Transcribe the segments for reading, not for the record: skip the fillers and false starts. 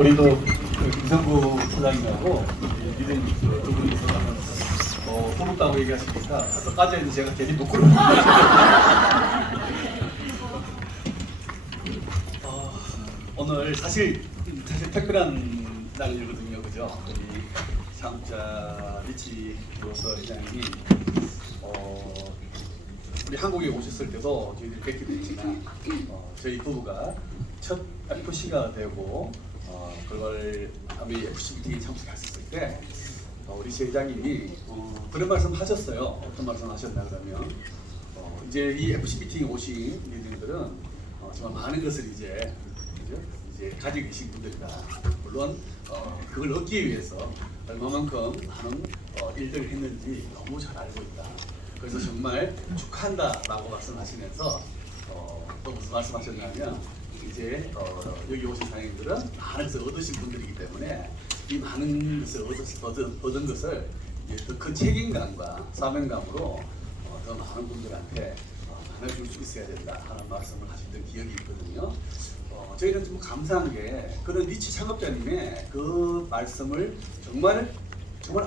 우리도 그 김성구 소장님하고 리더님 두 분이서 부럽다고 얘기하시니까 아까까지는 제가 괜히 부끄러워. 오늘 사실 특별한 날이거든요, 그죠? 우리 상자 리치 로서 회장님이 우리 한국에 오셨을 때도 저희들이 뵙기도 했지만 저희 부부가 첫 FC가 되고 그걸 아미 FC 미팅에 참석했을 때 우리 회장님이 그런 말씀 하셨어요. 어떤 말씀 하셨나 그러면 이제 이 FC 미팅에 오신 리더들은 정말 많은 것을 이제 가지고 계신 분들이다. 물론 그걸 얻기 위해서 얼마만큼 많은 일들을 했는지 너무 잘 알고 있다. 그래서 정말 축하한다라고 말씀하시면서 또 무슨 말씀하셨냐면 이제 여기 오신 사장님들은 많은 것을 얻으신 분들이기 때문에 이 많은 것을 얻은 것을 더 큰 책임감과 사명감으로 더 많은 분들한테 나눠줄 수 있어야 된다 하는 말씀을 하셨던 기억이 있거든요. 저희는 좀 감사한 게 그런 리치 창업자님의 그 말씀을 정말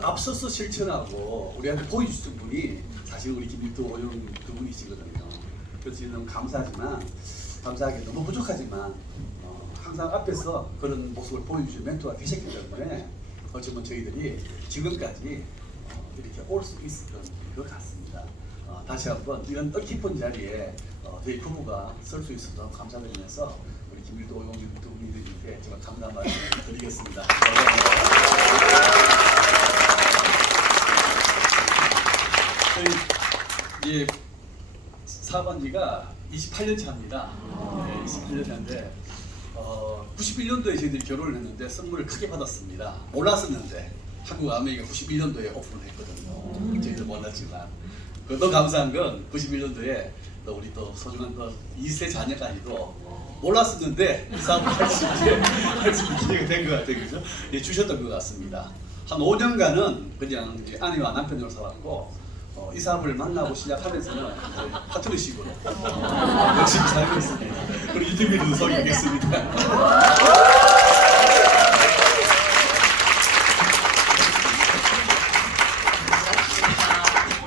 앞서서 실천하고 우리한테 보여주신 분이 사실 우리 김일도 오영 두 분이시거든요. 그래서 너무 감사하게 너무 부족하지만 항상 앞에서 그런 모습을 보여주신 멘토가 계셨기 때문에 어쩌면 저희들이 지금까지 이렇게 올 수 있었던 것 같습니다. 다시 한번 이런 뜻깊은 자리에 저희 부부가 설 수 있어서 감사드리면서 우리 김일도 오영 두 분들께 정말 감사한 말씀 드리겠습니다. 저희 이제 사업한 지가 28년 차입니다. 28년 차인데 91년도에 저희들이 결혼을 했는데 선물을 크게 받았습니다. 몰랐었는데 한국 아메이가 91년도에 오픈을 했거든요. 저희도 몰랐지만 더 감사한 건 91년도에 또 우리 또 소중한 2세 자녀까지도 몰랐었는데 이 사업을 할 수 있는 기회가 된 것 같아요. 그죠? 예, 주셨던 것 같습니다. 한 5년간은 그냥 아내와 남편으로 살았고 이 사람을 만나고 시작하면서는 파트너십으로 열심히 살고 있습니다. 그리고 인터뷰도 소개하겠습니다.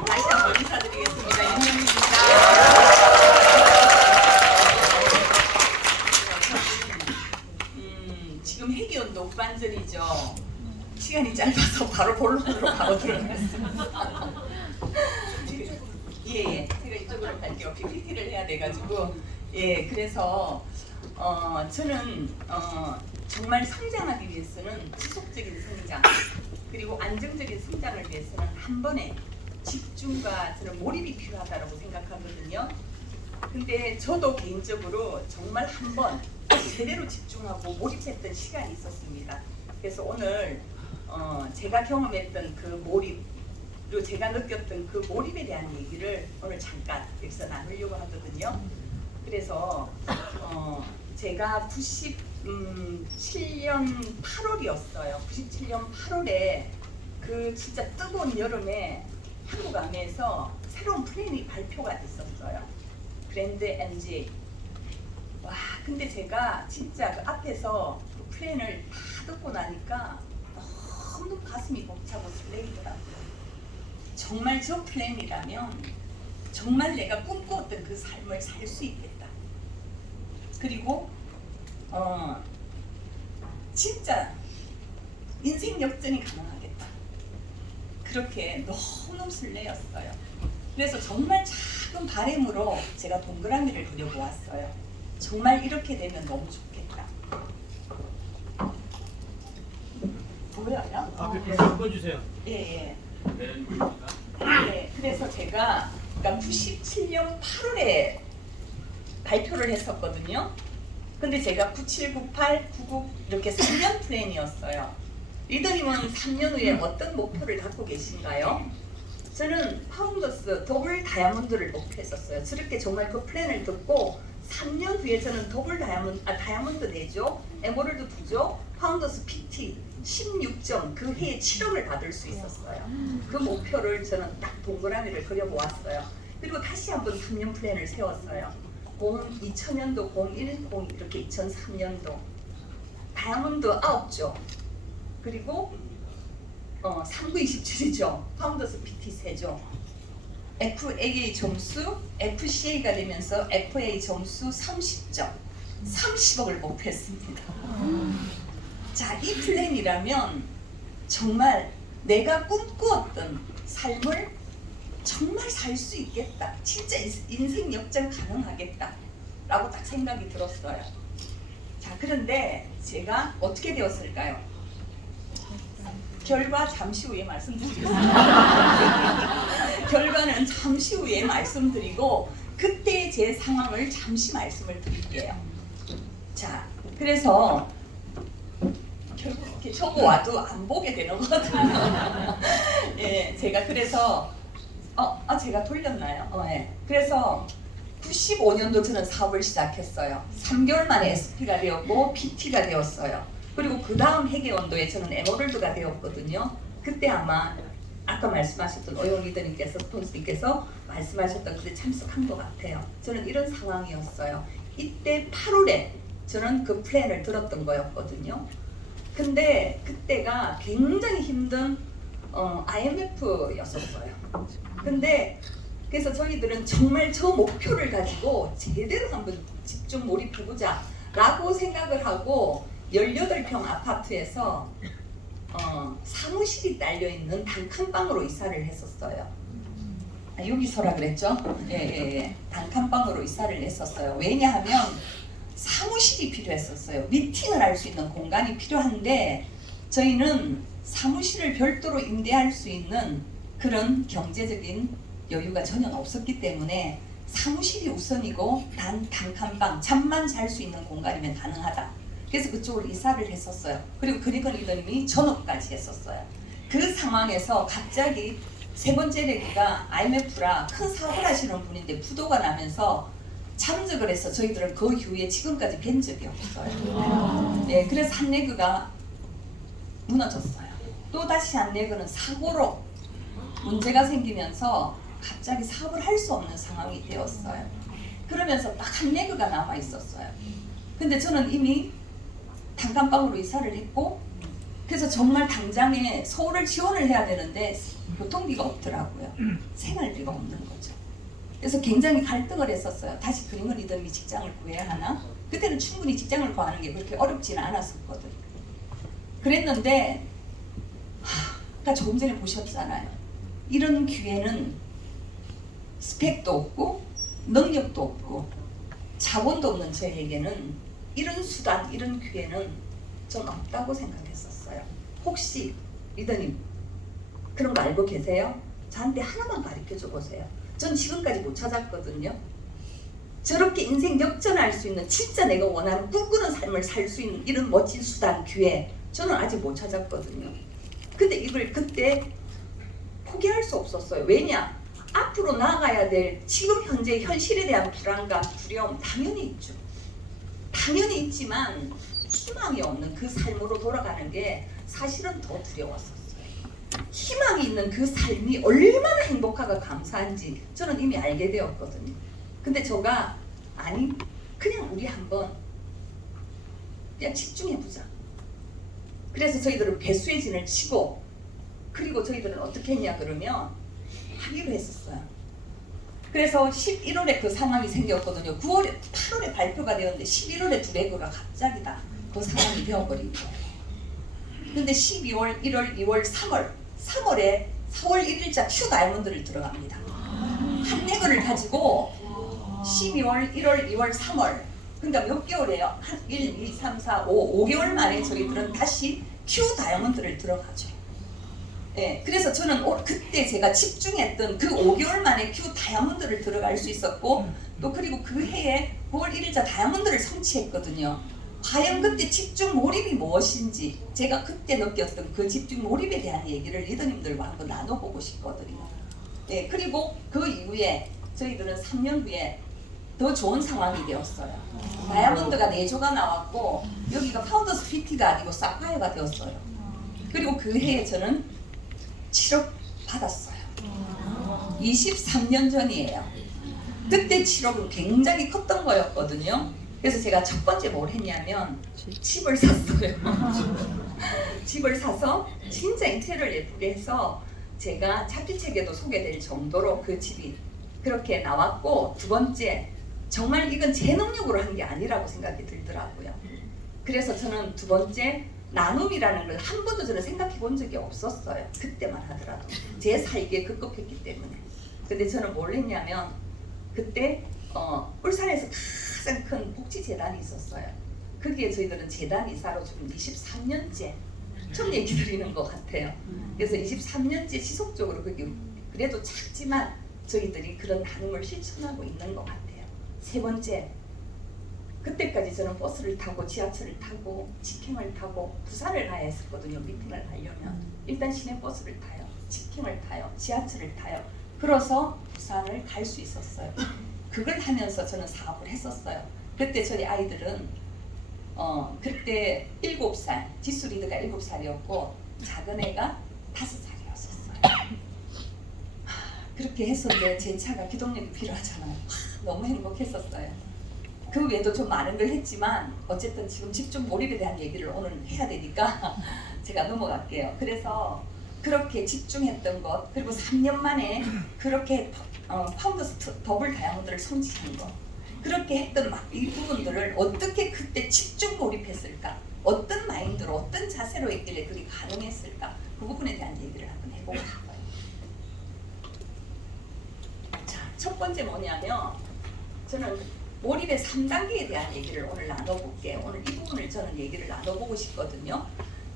다시 한번 인사드리겠습니다. 윤영입니다. 지금 회계연도 후반전이죠. 시간이 짧아서 바로 본론으로 바로 들어가겠습니다. 예, 제가 이쪽으로 갈게요. PPT를 해야 돼가지고 그래서 저는 정말 성장하기 위해서는 지속적인 성장 그리고 안정적인 성장을 위해서는 한 번에 집중과 저는 몰입이 필요하다고 생각하거든요. 근데 저도 개인적으로 정말 한 번 제대로 집중하고 몰입했던 시간이 있었습니다. 그래서 오늘 제가 경험했던 그 몰입 그리고 제가 느꼈던 그 몰입에 대한 얘기를 오늘 잠깐 여기서 나누려고 하거든요. 그래서 제가 97년 8월이었어요. 97년 8월에 그 진짜 뜨거운 여름에 한국 아메에서 새로운 플랜이 발표가 됐었어요. 그랜드 MG. 와, 근데 제가 진짜 그 앞에서 그 플랜을 다 듣고 나니까 너무 가슴이 벅차고 설레이더라고요. 정말 저 플랜이라면 정말 내가 꿈꾸었던 그 삶을 살 수 있겠다. 그리고 진짜 인생 역전이 가능하겠다. 그렇게 너무 설레었어요. 그래서 정말 작은 바람으로 제가 동그라미를 그려보았어요. 정말 이렇게 되면 너무 좋겠다. 보여요? 앞에 바꿔주세요. 예. 네, 그래서 제가 그러니까 97년 8월에 발표를 했었거든요. 근데 제가 97, 98, 99 이렇게 3년 플랜이었어요. 리더님은 3년 후에 어떤 목표를 갖고 계신가요? 저는 파운더스 더블 다이아몬드를 목표했었어요. 저렇게 정말 그 플랜을 듣고 3년 후에 저는 더블 다이아몬드 내죠. 에메랄드 2죠. 파운더스 PT 16점 그 해에 7억을 받을 수 있었어요. 그 목표를 저는 딱 동그라미를 그려보았어요. 그리고 다시 한번 3년 플랜을 세웠어요. 2000년도, 01, 02 이렇게 2003년도. 다이아몬드 9조, 그리고 3구 27이죠. 파운더스 PT 3조. FAA 점수, FCA가 되면서 FA 점수 30점, 30억을 목표했습니다. 자, 이 플랜이라면 정말 내가 꿈꾸었던 삶을 정말 살 수 있겠다. 진짜 인생 역전 가능하겠다. 라고 딱 생각이 들었어요. 자, 그런데 제가 어떻게 되었을까요? 결과 잠시 후에 말씀드리겠습니다. 결과는 잠시 후에 말씀드리고 그때 제 상황을 잠시 말씀을 드릴게요. 자, 그래서 결국 이렇게 저거 와도 안 보게 되는 거거든요. 예, 제가 그래서 제가 돌렸나요? 예. 그래서 95년도 저는 사업을 시작했어요. 3개월 만에 SP가 되었고 PT가 되었어요. 그리고 그 다음 회계원도에 저는 에머럴드가 되었거든요. 그때 아마 아까 말씀하셨던 오영 리더님께서 스폰서님께서 말씀하셨던 그때 참석한 것 같아요. 저는 이런 상황이었어요. 이때 8월에 저는 그 플랜을 들었던 거였거든요. 근데 그때가 굉장히 힘든 IMF였었어요. 근데 그래서 저희들은 정말 저 목표를 가지고 제대로 한번 집중 몰입해보자 라고 생각을 하고 18평 아파트에서 사무실이 딸려있는 단칸방으로 이사를 했었어요. 여기서라 그랬죠? 예. 단칸방으로 이사를 했었어요. 왜냐하면 사무실이 필요했었어요. 미팅을 할 수 있는 공간이 필요한데 저희는 사무실을 별도로 임대할 수 있는 그런 경제적인 여유가 전혀 없었기 때문에 사무실이 우선이고 단칸방, 잠만 잘 수 있는 공간이면 가능하다. 그래서 그쪽으로 이사를 했었어요. 그리고 그리건 리더님이 전업까지 했었어요. 그 상황에서 갑자기 세 번째 레기가 IMF라 큰 사고를 하시는 분인데 부도가 나면서 잠적을 해서 저희들은 그 이후에 지금까지 뵌 적이 없어요. 네, 그래서 한 레그가 무너졌어요. 또 다시 한 레그는 사고로 문제가 생기면서 갑자기 사업을 할 수 없는 상황이 되었어요. 그러면서 딱 한 레그가 남아 있었어요. 근데 저는 이미 단칸방으로 이사를 했고, 그래서 정말 당장에 서울을 지원을 해야 되는데 교통비가 없더라고요. 생활비가 없는 거죠. 그래서 굉장히 갈등을 했었어요. 다시 그리건 리더님이 직장을 구해야 하나? 그때는 충분히 직장을 구하는 게 그렇게 어렵지는 않았었거든요. 그랬는데 아까 조금 전에 보셨잖아요. 이런 기회는 스펙도 없고 능력도 없고 자본도 없는 저에게는 이런 수단, 이런 기회는 전 없다고 생각했었어요. 혹시 리더님 그런 거 알고 계세요? 저한테 하나만 가르쳐줘 보세요. 전 지금까지 못 찾았거든요. 저렇게 인생 역전할 수 있는 진짜 내가 원하는 꿈꾸는 삶을 살 수 있는 이런 멋진 수단, 기회 저는 아직 못 찾았거든요. 근데 이걸 그때 포기할 수 없었어요. 왜냐? 앞으로 나아가야 될 지금 현재 현실에 대한 불안감, 두려움 당연히 있죠. 당연히 있지만 희망이 없는 그 삶으로 돌아가는 게 사실은 더 두려웠었어요. 희망이 있는 그 삶이 얼마나 행복하고 감사한지 저는 이미 알게 되었거든요. 근데 저가 아니 그냥 우리 한번 그냥 집중해보자. 그래서 저희들은 배수의 진을 치고, 그리고 저희들은 어떻게 했냐 그러면 합의를 했었어요. 그래서 11월에 그 상황이 생겼거든요. 9월에 8월에 발표가 되었는데 11월에 두 레그가 갑자기 다 그 상황이 되어버린 거예요. 근데 12월, 1월, 2월, 3월에 4월 1일자 큐 다이아몬드를 들어갑니다. 한 레그를 가지고 12월, 1월, 2월, 3월 그러니까 몇 개월이에요? 한 1, 2, 3, 4, 5개월 만에 저희들은 다시 큐 다이아몬드를 들어가죠. 네, 그래서 저는 그때 제가 집중했던 그 5개월 만에 큐 다이아몬드를 들어갈 수 있었고, 또 그리고 그 해에 9월 1일자 다이아몬드를 성취했거든요. 과연 그때 집중 몰입이 무엇인지 제가 그때 느꼈던 그 집중 몰입에 대한 얘기를 리더님들과 한번 나눠보고 싶거든요. 네, 그리고 그 이후에 저희들은 3년 후에 더 좋은 상황이 되었어요. 다이아몬드가 4조가 나왔고 여기가 파운더스 PT가 아니고 사파이어가 되었어요. 그리고 그 해에 저는 7억 받았어요. 23년 전이에요. 그때 7억은 굉장히 컸던 거였거든요. 그래서 제가 첫 번째 뭘 했냐면 집을 샀어요. 집을 사서 진짜 인테리어를 예쁘게 해서 제가 잡지책에도 소개될 정도로 그 집이 그렇게 나왔고, 두 번째 정말 이건 제 능력으로 한 게 아니라고 생각이 들더라고요. 그래서 저는 두 번째 나눔이라는 걸 한 번도 저는 생각해 본 적이 없었어요. 그때만 하더라도 제 살기에 급급했기 때문에. 근데 저는 뭘 했냐면 그때 울산에서 가장 큰 복지재단이 있었어요. 거기에 저희들은 재단 이사로 지금 23년째 처음 얘기 드리는 것 같아요. 그래서 23년째 지속적으로 거기 그래도 작지만 저희들이 그런 나눔을 실천하고 있는 것 같아요. 세 번째, 그때까지 저는 버스를 타고 지하철을 타고 직행을 타고 부산을 가야 했었거든요. 미팅을 가려면 일단 시내버스를 타요, 직행을 타요, 지하철을 타요. 그래서 부산을 갈 수 있었어요. 그걸 하면서 저는 사업을 했었어요. 그때 저희 아이들은 그때 7살, 지수 리드가 7살이었고 작은 애가 5살이었어요. 그렇게 했었는데 제 차가 기동력이 필요하잖아요. 너무 행복했었어요. 그 외에도 좀 많은 걸 했지만 어쨌든 지금 집중 몰입에 대한 얘기를 오늘 해야 되니까 제가 넘어갈게요. 그래서 그렇게 집중했던 것, 그리고 3년 만에 그렇게 파운더스 더블 다이아몬드를 손질한 것, 그렇게 했던 이 부분들을 어떻게 그때 집중 몰입했을까, 어떤 마인드로 어떤 자세로 했길래 그게 가능했을까, 그 부분에 대한 얘기를 한번 해보고 싶어요. 자, 첫 번째 뭐냐면 저는 몰입의 3단계에 대한 얘기를 오늘 나눠볼게요. 오늘 이 부분을 저는 얘기를 나눠보고 싶거든요.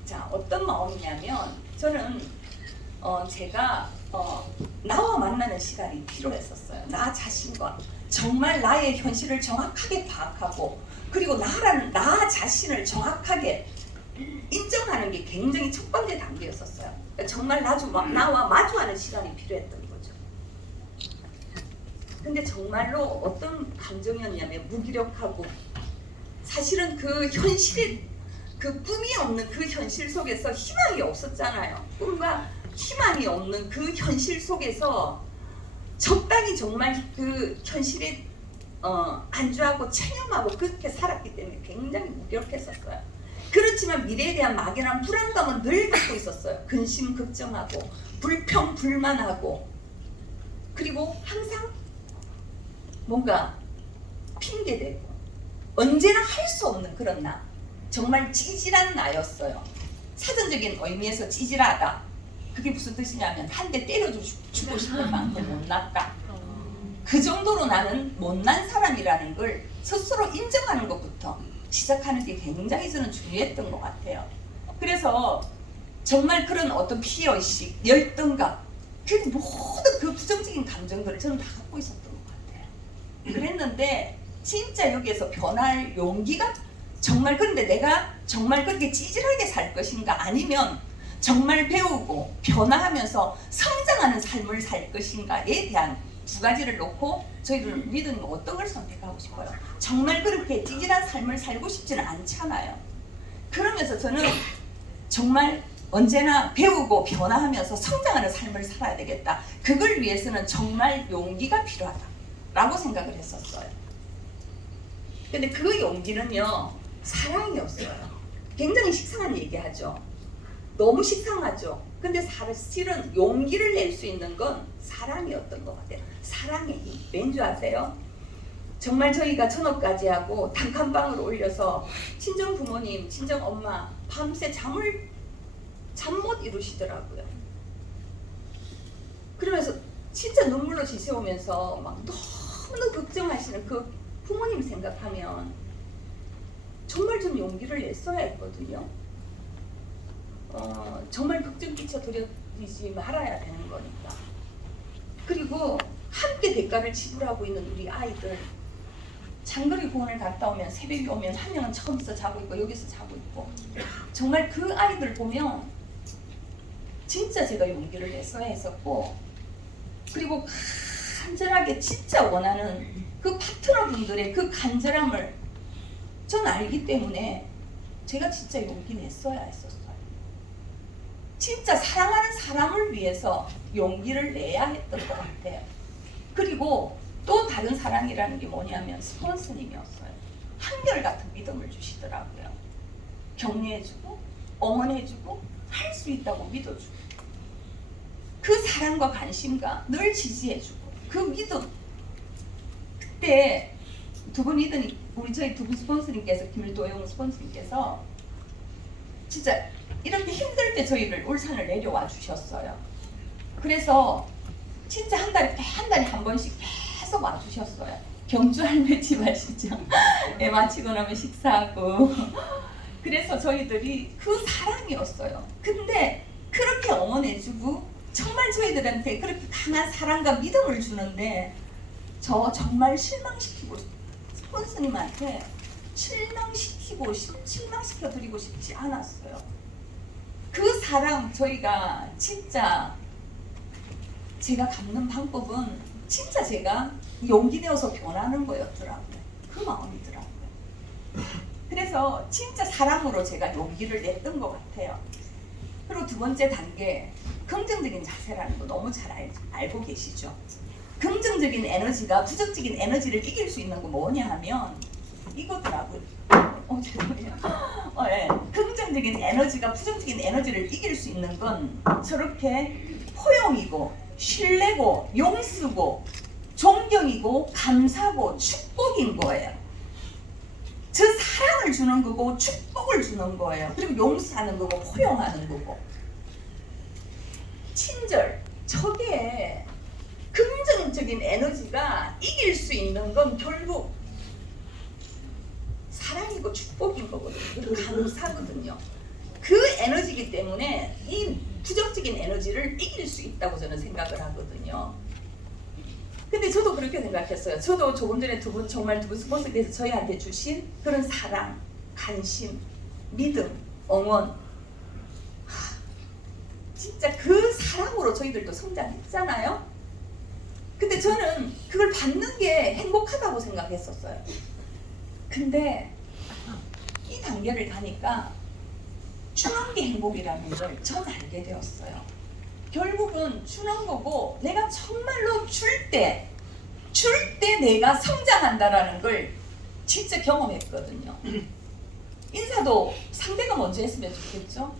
자, 어떤 마음이냐면 저는 제가 나와 만나는 시간이 필요했었어요. 나 자신과 정말 나의 현실을 정확하게 파악하고, 그리고 나 자신을 정확하게 인정하는 게 굉장히 첫 번째 단계였었어요. 정말 나와 마주하는 시간이 필요했던 거죠. 근데 정말로 어떤 감정이었냐면 무기력하고, 사실은 그 현실에 그 꿈이 없는 그 현실 속에서 희망이 없었잖아요. 꿈과 희망이 없는 그 현실 속에서 적당히 정말 그 현실에 안주하고 체념하고 그렇게 살았기 때문에 굉장히 무기력했었어요. 그렇지만 미래에 대한 막연한 불안감은 늘 갖고 있었어요. 근심 걱정하고 불평 불만하고, 그리고 항상 뭔가 핑계대고 언제나 할 수 없는 그런 나, 정말 찌질한 나였어요. 사전적인 의미에서 찌질하다, 그게 무슨 뜻이냐면 한 대 때려주고 싶을 만큼 못났다. 그 정도로 나는 못난 사람이라는 걸 스스로 인정하는 것부터 시작하는 게 굉장히 저는 중요했던 것 같아요. 그래서 정말 그런 어떤 피해의식, 열등감, 그 모든 그 부정적인 감정들을 저는 다 갖고 있었던 것 같아요. 그랬는데 진짜 여기에서 변할 용기가 정말, 그런데 내가 정말 그렇게 찌질하게 살 것인가, 아니면 정말 배우고 변화하면서 성장하는 삶을 살 것인가에 대한 두 가지를 놓고 저희들 리더는 어떤 걸 선택하고 싶어요? 정말 그렇게 찌질한 삶을 살고 싶지는 않잖아요. 그러면서 저는 정말 언제나 배우고 변화하면서 성장하는 삶을 살아야 되겠다. 그걸 위해서는 정말 용기가 필요하다라고 생각을 했었어요. 근데 그 용기는요, 사랑이었어요. 굉장히 식상한 얘기하죠. 너무 식상하죠. 근데 사실은 용기를 낼 수 있는 건 사랑이었던 것 같아요. 사랑의 힘. 왠지 아세요? 정말 저희가 전업까지 하고 단칸방을 올려서 친정 부모님, 친정 엄마 밤새 잠 못 이루시더라고요. 그러면서 진짜 눈물로 지새우면서 막 너무 걱정하시는 그 부모님 생각하면 정말 좀 용기를 냈어야 했거든요. 정말 걱정 끼쳐드리지 말아야 되는 거니까. 그리고 함께 대가를 지불하고 있는 우리 아이들, 장거리 공원을 갔다 오면 새벽에 오면 한 명은 처음서 자고 있고 여기서 자고 있고, 정말 그 아이들 보면 진짜 제가 용기를 냈어야 했었고, 그리고 간절하게 진짜 원하는 그 파트너분들의 그 간절함을 전 알기 때문에 제가 진짜 용기 냈어야 했었어요. 진짜 사랑하는 사람을 위해서 용기를 내야 했던 것 같아요. 그리고 또 다른 사랑이라는 게 뭐냐면 스폰서님이었어요. 한결같은 믿음을 주시더라고요. 격려해주고 응원해주고 할 수 있다고 믿어주고 그 사랑과 관심과 늘 지지해주고 그 믿음. 그때 두 분이든 우리 저희 두 분 스폰서님께서 김일도영 스폰서님께서 진짜 이렇게 힘들 때 저희를 울산을 내려와 주셨어요. 그래서 진짜 한 달에 한 번씩 계속 와 주셨어요. 경주 할매 집 아시죠? 예, 마치고 나면 식사하고 그래서 저희들이 그 사랑이었어요. 근데 그렇게 응원해주고 정말 저희들한테 그렇게 강한 사랑과 믿음을 주는데 저 정말 실망시키고 스폰서님한테 실망시켜드리고 싶지 않았어요. 그 사랑 저희가 진짜 제가 갚는 방법은 진짜 제가 용기 내어서 변하는 거였더라고요. 그 마음이더라고요. 그래서 진짜 사랑으로 제가 용기를 냈던 것 같아요. 그리고 두 번째 단계, 긍정적인 자세라는 거 너무 잘 알고 계시죠? 긍정적인 에너지가 부정적인 에너지를 이길 수 있는 거 뭐냐 하면 이거더라고요. 죄송해요. 예. 긍정적인 에너지가 부정적인 에너지를 이길 수 있는 건 저렇게 포용이고 신뢰고 용쓰고 존경이고 감사고 축복인 거예요. 저 사랑을 주는 거고 축복을 주는 거예요. 그리고 용서하는 거고 포용하는 거고 친절. 저게 긍정적인 에너지가 이길 수 있는 건 결국 사랑이고 축복인 거거든요. 그리고 감사거든요. 그 에너지이기 때문에 이 부정적인 에너지를 이길 수 있다고 저는 생각을 하거든요. 근데 저도 그렇게 생각했어요. 저도 조금 전에 두 분 스폰서께서 저희한테 주신 그런 사랑, 관심, 믿음, 응원, 진짜 그 사랑으로 저희들도 성장했잖아요. 근데 저는 그걸 받는 게 행복하다고 생각했었어요. 근데 이 단계를 가니까 주는 게 행복이라는 걸 전 알게 되었어요. 결국은 주는 거고 내가 정말로 줄 때 내가 성장한다라는 걸 진짜 경험했거든요. 인사도 상대가 먼저 했으면 좋겠죠.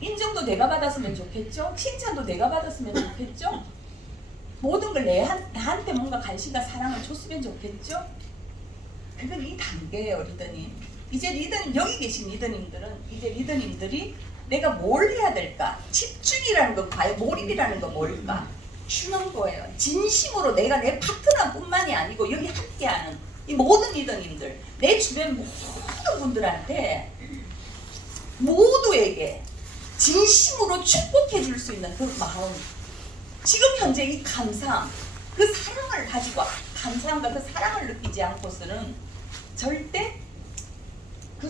인정도 내가 받았으면 좋겠죠. 칭찬도 내가 받았으면 좋겠죠. 모든 걸 나한테 뭔가 관심과 사랑을 줬으면 좋겠죠. 그건 이 단계예요, 리더님. 이제 리더님, 여기 계신 리더님들은 이제 리더님들이 내가 뭘 해야 될까? 집중이라는 거 과연 몰입이라는 거 뭘까? 주는 거예요. 진심으로 내가 내 파트너뿐만이 아니고 여기 함께하는 이 모든 리더님들, 내 주변 모든 분들한테 모두에게 진심으로 축복해 줄 수 있는 그 마음, 지금 현재 이 감사함, 그 사랑을 가지고 감사함과 그 사랑을 느끼지 않고서는 절대